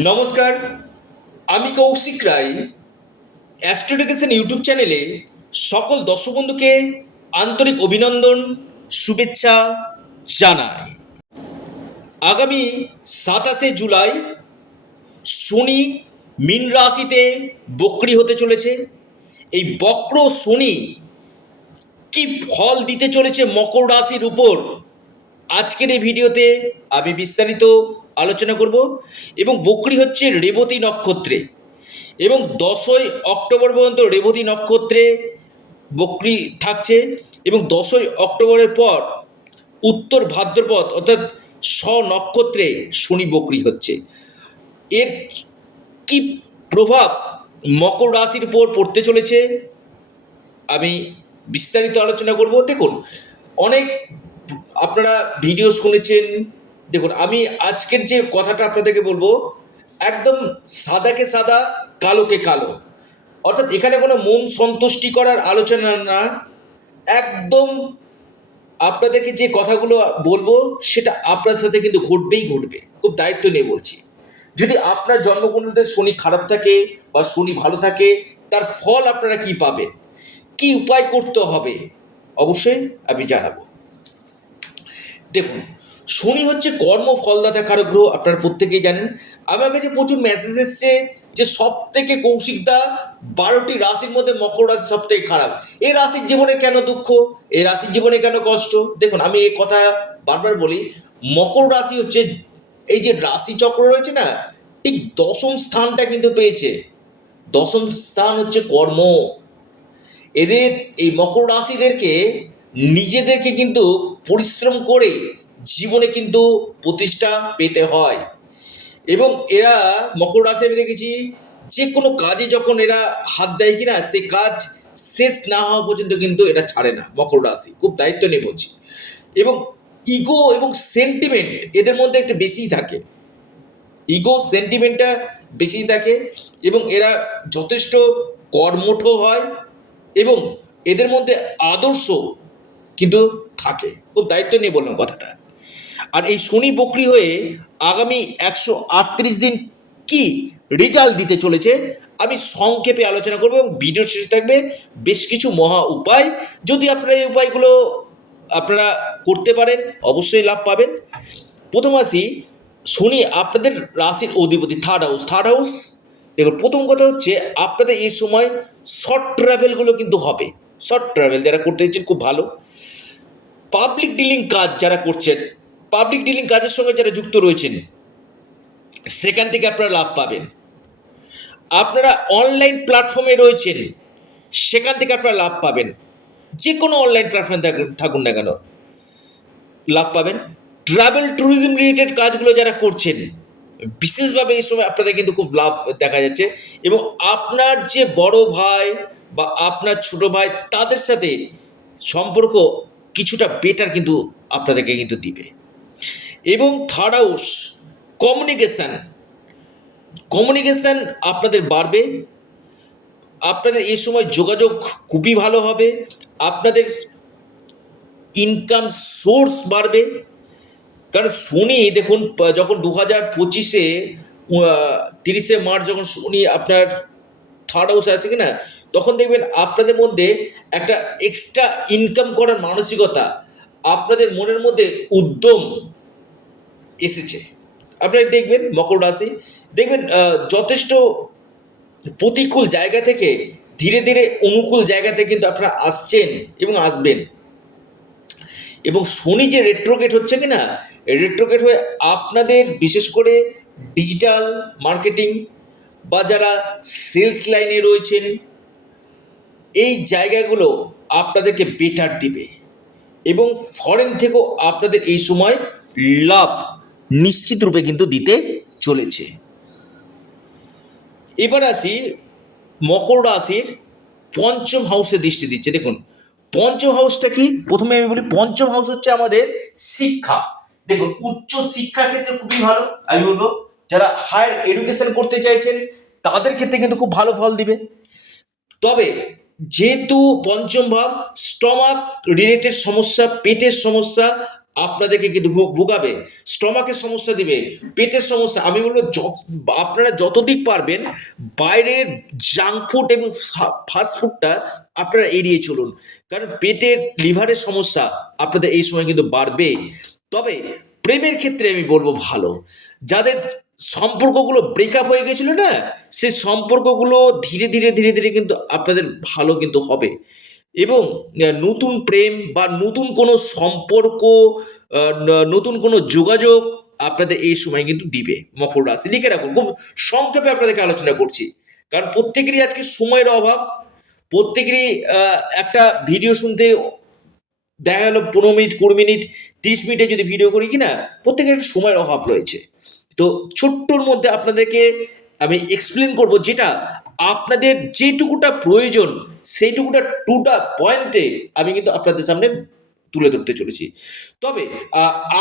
নমস্কার, আমি কৌশিক রায় অ্যাস্ট্রোডিকেশন ইউটিউব চ্যানেলে সকল দর্শক বন্ধুকে আন্তরিক অভিনন্দন, শুভেচ্ছা জানাই। আগামী 27 জুলাই শনি মীন রাশিতে বক্রী হতে চলেছে। এই বক্র শনি কি ফল দিতে চলেছে মকর রাশির উপর, আজকের এই ভিডিওতে আমি বিস্তারিত আলোচনা করব। এবং বকরি হচ্ছে রেবতী নক্ষত্রে, এবং 10ই অক্টোবর পর্যন্ত রেবতী নক্ষত্রে বকরি থাকছে, এবং 10ই অক্টোবরের পর উত্তর ভাদ্রপদ অর্থাৎ নক্ষত্রে শনি বকরি হচ্ছে। এর কি প্রভাব মকর রাশির উপর পড়তে চলেছে আমি বিস্তারিত আলোচনা করব। দেখুন, অনেক আপনারা ভিডিও শুনেছেন। দেখুন, আমি আজকের যে কথাটা আপনাদেরকে বলবো একদম সাদাকে সাদা, কালোকে কালো, অর্থাৎ এখানে কোনো মন সন্তুষ্টি করার আলোচনা না। একদম আপনাদেরকে যে কথাগুলো বলবো সেটা আপনার সাথে কিন্তু ঘটবেই ঘটবে, খুব দায়িত্ব নিয়ে বলছি। যদি আপনার জন্মকুণ্ডলিতে শনি খারাপ থাকে বা শনি ভালো থাকে, তার ফল আপনারা কি পাবেন, কি উপায় করতে হবে, অবশ্যই আমি জানাবো। দেখুন, শনি হচ্ছে কর্ম ফলদাতা কারক গ্রহ, আপনারা প্রত্যেকেই জানেন। আমার কাছে প্রচুর মেসেজ এসছে যে সব থেকে কৌশিকদা 12টি রাশির মধ্যে মকর রাশি সব থেকে খারাপ, এই রাশির জীবনে কেন দুঃখ, এই রাশির জীবনে কেন কষ্ট। দেখুন, আমি এই কথা বারবার বলি, মকর রাশি হচ্ছে এই যে রাশি চক্র রয়েছে না, ঠিক দশম স্থানটা কিন্তু পেয়েছে। দশম স্থান হচ্ছে কর্ম। এদের এই মকর রাশিদেরকে নিজেদেরকে কিন্তু পরিশ্রম করে জীবনে কিন্তু প্রতিষ্ঠা পেতে হয়। এবং এরা মকর রাশি আমি দেখেছি যে কোনো কাজে যখন এরা হাত দেয় কিনা, সেই কাজ শেষ না হওয়া পর্যন্ত কিন্তু এটা ছাড়ে না মকর রাশি, খুব দায়িত্ব নিয়ে বলছি। এবং ইগো এবং সেন্টিমেন্ট এদের মধ্যে একটু বেশিই থাকে, ইগো সেন্টিমেন্টটা বেশি থাকে, এবং এরা যথেষ্ট কর্মঠ হয়, এবং এদের মধ্যে আদর্শ কিন্তু থাকে। খুব দায়িত্ব নিয়ে বললাম কথাটা। আর এই শনি বকরি হয়ে আগামী 138 দিন কি রেজাল্ট দিতে চলেছে আমি সংক্ষেপে আলোচনা করবো, এবং ভিডিওর শেষে থাকবে বেশ কিছু মহা উপায়। যদি আপনারা এই উপায়গুলো আপনারা করতে পারেন, অবশ্যই লাভ পাবেন। প্রথম আসি, শনি আপনাদের রাশির অধিপতি, থার্ড হাউস। দেখুন, প্রথম কথা হচ্ছে আপনাদের এই সময় শর্ট ট্রাভেলগুলো কিন্তু হবে। শর্ট ট্রাভেল যারা করতে চাইছেন খুব ভালো। পাবলিক ডিলিং কাজ যারা করছেন, পাবলিক ডিলিং কাজের সঙ্গে যারা যুক্ত রয়েছেন, সেখান থেকে আপনারা লাভ পাবেন। আপনারা অনলাইন প্ল্যাটফর্মে রয়েছেন, সেখান থেকে আপনারা লাভ পাবেন। যে কোনো অনলাইন প্ল্যাটফর্মে থাকুন না কেন, লাভ পাবেন। ট্রাভেল ট্যুরিজম রিলেটেড কাজগুলো যারা করছেন, বিশেষভাবে এই সময় আপনাদের কিন্তু খুব লাভ দেখা যাচ্ছে। এবং আপনার যে বড় ভাই বা আপনার ছোট ভাই, তাদের সাথে সম্পর্ক কিছুটা বেটার কিন্তু আপনাদেরকে কিন্তু দিবে। এবং থার্ড হাউস, কমিউনিকেশান, কমিউনিকেশান আপনাদের বাড়বে। আপনাদের এই সময় যোগাযোগ খুবই ভালো হবে। আপনাদের ইনকাম সোর্স বাড়বে। কারণ শনি দেখুন, যখন 2025-এ 30শে মার্চ যখন শনি আপনার থার্ড হাউসে আসে কিনা, তখন দেখবেন আপনাদের মধ্যে একটা এক্সট্রা ইনকাম করার মানসিকতা, আপনাদের মনের মধ্যে উদ্যম এসেছে। আপনারা দেখবেন মকর রাশি, দেখবেন যথেষ্ট প্রতিকূল জায়গা থেকে ধীরে ধীরে অনুকূল জায়গাতে কিন্তু আপনারা আসছেন এবং আসবেন। এবং শনি যে রেট্রোগেট হচ্ছে কিনা, রেট্রোগেট হয়ে আপনাদের বিশেষ করে ডিজিটাল মার্কেটিং বা যারা সেলস লাইনে রয়েছেন, এই জায়গাগুলো আপনাদেরকে বেটার দিবে। এবং ফরেন থেকেও আপনাদের এই সময় লাভ নিশ্চিত রূপে কিন্তু দিতে চলেছে। এবার আসি, মকর রাশির পঞ্চম হাউসে দৃষ্টি দিচ্ছে। দেখুন, পঞ্চম হাউসটা কি, প্রথমে আমি বলি পঞ্চম হাউস হচ্ছে আমাদের শিক্ষা। দেখুন, উচ্চ শিক্ষা ক্ষেত্রে খুবই ভালো। আমি বলবো যারা হায়ার এডুকেশন করতে চাইছেন, তাদের ক্ষেত্রে কিন্তু খুব ভালো ফল দিবে। তবে যেহেতু পঞ্চম ভাব স্টমাক রিলেটেড সমস্যা, পেটের সমস্যা, আপনাদেরকে কিন্তু ভোগাবে, স্টমাকের সমস্যা দিবে, পেটের সমস্যা। আমি বলবো আপনারা যতদিক পারবেন বাইরের জাঙ্ক ফুড এবং ফাস্ট ফুডটা আপনারা এড়িয়ে চলুন, কারণ পেটের লিভারের সমস্যা আপনাদের এই সময় কিন্তু বাড়বে। তবে প্রেমের ক্ষেত্রে আমি বলবো ভালো, যাদের সম্পর্কগুলো ব্রেকআপ হয়ে গেছিল না, সেই সম্পর্কগুলো ধীরে ধীরে ধীরে ধীরে কিন্তু আপনাদের ভালো কিন্তু হবে। এবং নতুন প্রেম বা নতুন কোনো সম্পর্ক, নতুন কোনো যোগাযোগ আপনাদের এই সময় কিন্তু দিবে মকর রাশি। লিখে রাখুন, খুব সংক্ষেপে আপনাদেরকে আলোচনা করছি, কারণ প্রত্যেকেরই আজকে সময়ের অভাব। প্রত্যেকেরই একটা ভিডিও শুনতে দেখা গেল 15 মিনিট, 20 মিনিট, 30 মিনিটে যদি ভিডিও করি কিনা, প্রত্যেকের একটা সময়ের অভাব রয়েছে। তো ছোট্টর মধ্যে আপনাদেরকে আমি এক্সপ্লেন করব, যেটা আপনাদের যেটুকুটা প্রয়োজন সেইটুকুটা টুটা পয়েন্টে আমি কিন্তু আপনাদের সামনে তুলে ধরতে চলেছি। তবে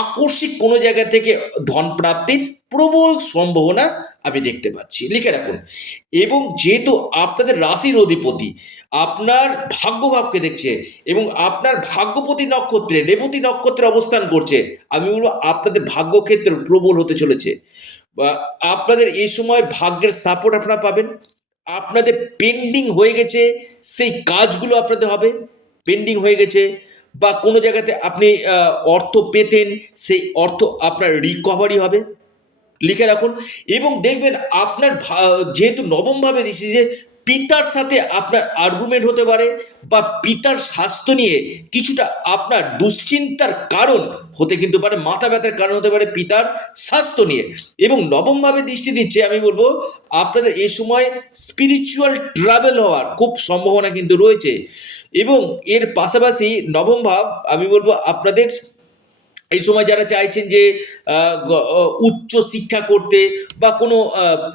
আকস্মিক কোনো জায়গা থেকে ধন প্রাপ্তির প্রবল সম্ভাবনা আমি দেখতে পাচ্ছি, লিখে রাখুন। এবং যেহেতু আপনাদের রাশির অধিপতি আপনার ভাগ্যভাবকে দেখছে এবং আপনার ভাগ্যপতি নক্ষত্রে রেবতী নক্ষত্রে অবস্থান করছে, আমি বলবো আপনাদের ভাগ্যক্ষেত্র প্রবল হতে চলেছে। বা আপনাদের এই সময় ভাগ্যের সাপোর্ট আপনারা পাবেন। আপনাদের পেন্ডিং হয়ে গেছে সেই কাজগুলো আপনাদের হবে, পেন্ডিং হয়ে গেছে বা কোনো জায়গাতে আপনি অর্থ পেতেন, সেই অর্থ আপনার রিকভারি হবে, লিখে রাখুন। এবং দেখবেন আপনার যেহেতু নবম ভাবে দিচ্ছি, যে পিতার সাথে আপনার আর্গুমেন্ট হতে পারে বা পিতার স্বাস্থ্য নিয়ে কিছুটা আপনার দুশ্চিন্তার কারণ হতে কিন্তু পারে, মাথা ব্যথার কারণ হতে পারে পিতার স্বাস্থ্য নিয়ে। এবং নবম ভাবে দৃষ্টি দিচ্ছে, আমি বলবো আপনাদের এই সময় স্পিরিচুয়াল ট্রাভেল হওয়ার খুব সম্ভাবনা কিন্তু রয়েছে। এবং এর পাশাপাশি নবম ভাব আমি বলবো আপনাদের এই সময় যারা চাইছেন যে উচ্চ শিক্ষা করতে বা কোনো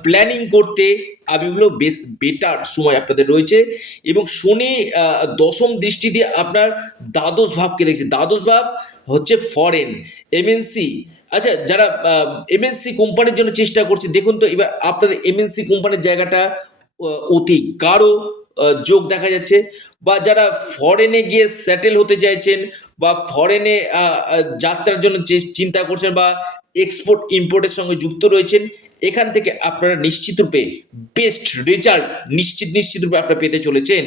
প্ল্যানিং করতে, আমি বলবো বেশ বেটার সময় আপনাদের রয়েছে। এবং শনি দশম দৃষ্টি দিয়ে আপনার দ্বাদশ ভাবকে দেখছে। দ্বাদশ ভাব হচ্ছে ফরেন, এমএনসি। আচ্ছা, যারা এমএনসি কোম্পানির জন্য চেষ্টা করছে, দেখুন তো এবার আপনাদের এমএনসি কোম্পানির জায়গাটা অতি গাঢ় যোগ দেখা যাচ্ছে। বা যারা ফরেনে গিয়ে সেটেল হতে চাইছেন বা ফরেনে যাত্রার জন্য চিন্তা করছেন বা এক্সপোর্ট ইম্পোর্টের সঙ্গে যুক্ত রয়েছেন, এখান থেকে আপনারা নিশ্চিত রূপে বেস্ট রেজাল্ট নিশ্চিত রূপে আপনারা পেতে চলেছেন।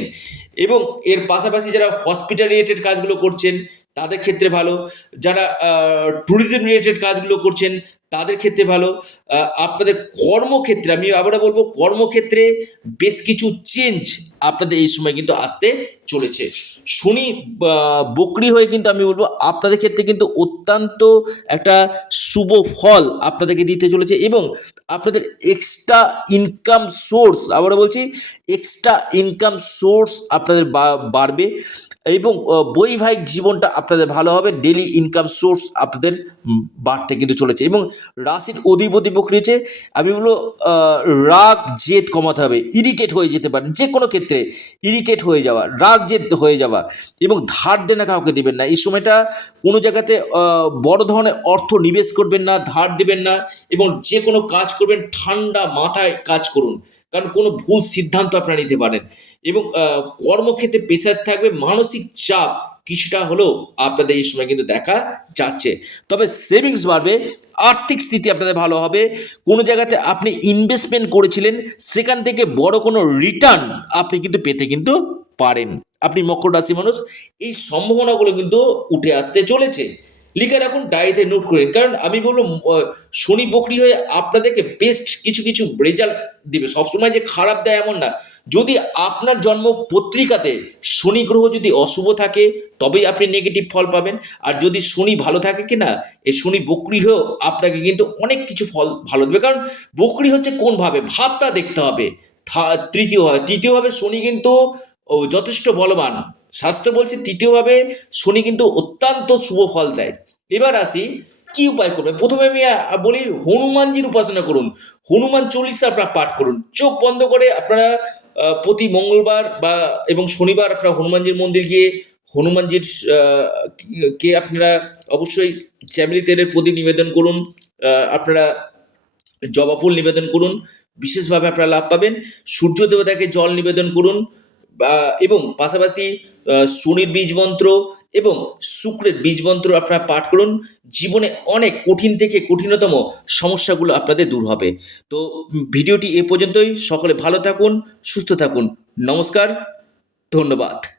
এবং এর পাশাপাশি যারা হসপিটাল রিলেটেড কাজগুলো করছেন তাদের ক্ষেত্রে ভালো, যারা ট্যুরিজম রিলেটেড কাজগুলো করছেন তাদের ক্ষেত্রে ভালো। আপনাদের কর্মক্ষেত্রে আমি আবারও বলবো, কর্মক্ষেত্রে বেশ কিছু চেঞ্জ আপনাদের এই সময় কিন্তু আসতে চলেছে। শনি বকরি হয়ে কিন্তু আমি বলবো আপনাদের ক্ষেত্রে কিন্তু অত্যন্ত একটা শুভ ফল আপনাদেরকে দিতে চলেছে। এবং আপনাদের এক্সট্রা ইনকাম সোর্স, আবারও বলছি এক্সট্রা ইনকাম সোর্স আপনাদের বাড়বে। এবং বৈবাহিক জীবনটা আপনাদের ভালো হবে, ডেলি ইনকাম সোর্স আপনাদের বাড়তে কিন্তু চলেছে। এবং রাশির অধিপতি বকরি হচ্ছে, আমি বলবো রাগ জেদ কমাতে হবে। ইরিটেট হয়ে যেতে পারেন যে কোনো ক্ষেত্রে, ইরিটেট হয়ে যাওয়া, রাগ জেদ হয়ে যাওয়া। এবং ধার দেনা কাউকে দেবেন না এই সময়টা, কোনো জায়গাতে বড় ধরনের অর্থ নিবেশ করবেন না, ধার দেবেন না। এবং যে কোনো কাজ করবেন ঠান্ডা মাথায় কাজ করুন, কারণ কোনো ভুল সিদ্ধান্ত আপনারা নিতে পারেন। এবং কর্মক্ষেত্রে প্রেসার থাকবে, মানসিক চাপ কিছুটা হলেও আপনাদের এই সময় কিন্তু দেখা যাচ্ছে। তবে সেভিংস বাড়বে, আর্থিক স্থিতি আপনাদের ভালো হবে। কোনো জায়গাতে আপনি ইনভেস্টমেন্ট করেছিলেন, সেখান থেকে বড় কোনো রিটার্ন আপনি কিন্তু পেতে কিন্তু পারেন। আপনি মকর রাশি মানুষ, এই সম্ভাবনাগুলো কিন্তু উঠে আসতে চলেছে। লিখে রাখুন, ডায়েরিতে নোট করেন, কারণ আমি বলবো শনি বকরি হয়ে আপনাদেরকে বেস্ট কিছু কিছু রেজাল্ট দিবে। সবসময় যে খারাপ দেয় এমন না। যদি আপনার জন্ম পত্রিকাতে শনি গ্রহ যদি অশুভ থাকে তবেই আপনি নেগেটিভ ফল পাবেন। আর যদি শনি ভালো থাকে কিনা, এই শনি বকরি হয়েও আপনাকে কিন্তু অনেক কিছু ফল ভালো দেবে। কারণ বকরি হচ্ছে কোন ভাবে, ভাবটা দেখতে হবে। তৃতীয়ভাবে শনি কিন্তু যথেষ্ট বলবান। শাস্ত্র বলছে তৃতীয়ভাবে শনি কিন্তু অত্যন্ত শুভ ফল দেয়। এবার আসি কি উপায় করবেন। প্রথমে আমি বলি হনুমানজির উপাসনা করুন, হনুমান চল্লিশা আপনারা পাঠ করুন। চোখ বন্ধ করে আপনারা প্রতি মঙ্গলবার বা এবং শনিবার আপনারা হনুমানজির মন্দির গিয়ে হনুমানজির কে আপনারা অবশ্যই চ্যামেলি তেলের প্রদীপ নিবেদন করুন, আপনারা জবা ফুল নিবেদন করুন, বিশেষভাবে আপনারা লাভ পাবেন। সূর্য দেবতাকে জল নিবেদন করুন, এবং পাশাপাশি শনির বীজ মন্ত্র এবং শুক্রের বীজ মন্ত্র আপনারা পাঠ করুন। জীবনে অনেক কঠিন থেকে কঠিনতম সমস্যাগুলো আপনাদের দূর হবে। তো ভিডিওটি এ পর্যন্তই। সকলে ভালো থাকুন, সুস্থ থাকুন। নমস্কার, ধন্যবাদ।